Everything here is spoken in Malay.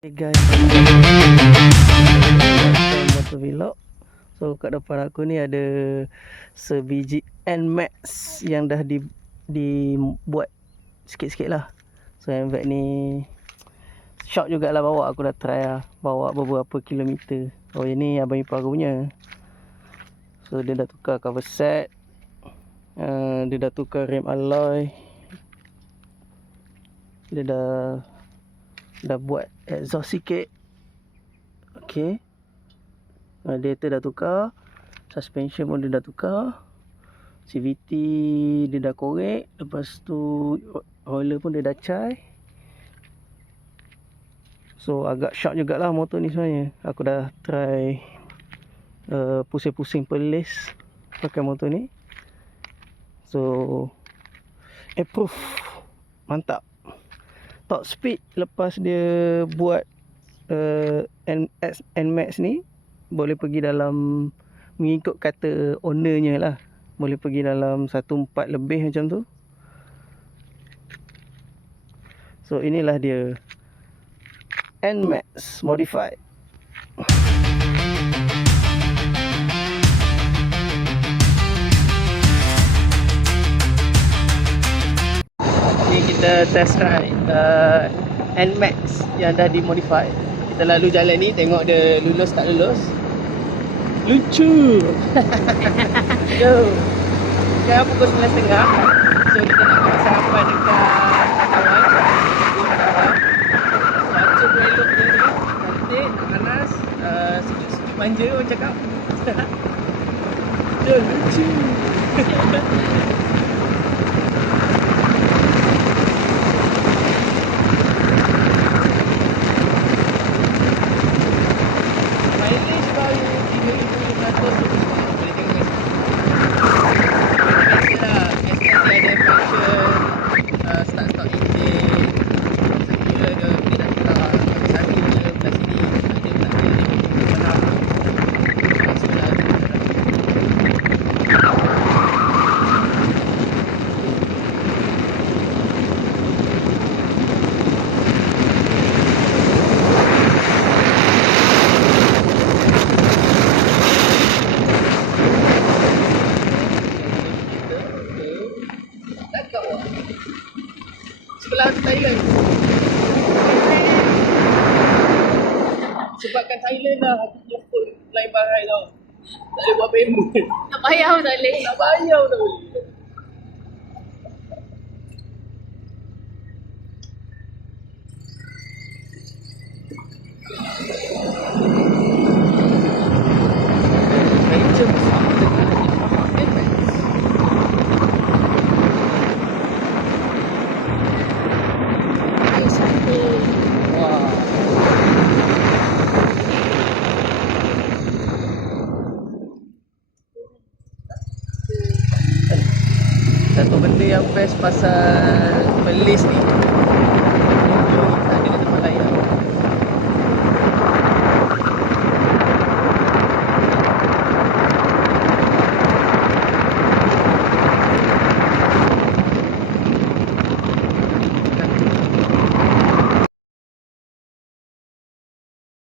Hey guys, motor vlog. So kat depan aku ni ada sebiji NMAX yang dah dibuat sikit-sikit lah. So NMAX ni shock jugalah bawa, aku dah try lah bawa beberapa kilometer. Oh ini abang ipar aku punya. So dia dah tukar cover set, dia dah tukar rim alloy, dia dah buat exhaust sikit. Okay, radiator dah tukar, suspension pun dia dah tukar, CVT dia dah korek, lepas tu roller pun dia dah cai. So agak shock jugalah motor ni sebenarnya. Aku dah try pusing-pusing pelis pakai motor ni. So approve, mantap. Top speed lepas dia buat NMAX ni boleh pergi dalam, mengikut kata ownernya lah, boleh pergi dalam 1.4 lebih macam tu. So inilah dia NMAX modified. Ni kita test ride NMAX yang dah dimodify. Kita lalu jalan ni, tengok dia lulus tak lulus. Lucu. Yo. Sekarang pukul 9.30. So kita nak buat sarapan dekat kawan. Cuaca tu elok je ni. Cantik, panas, sejuk-sejuk manja orang cakap. Yo, lucu. Mileage baru 3,500 tu. Boleh tengok kat sini. Biasalah, dia ada function start-stop engine, sambil dia nak start sambil belah sini, ada tak ada dia mana sebelah tu. Sebelah tu Thailand. Sebabkan Thailand lah, aku punya phone lain barai tau. Tak boleh buat payment. Tak payah pun tak boleh. Tak bayar pun tak boleh. Meja bersama dengan Yamaha NMAX. Wah. Satu benda yang best pasal pelis ni,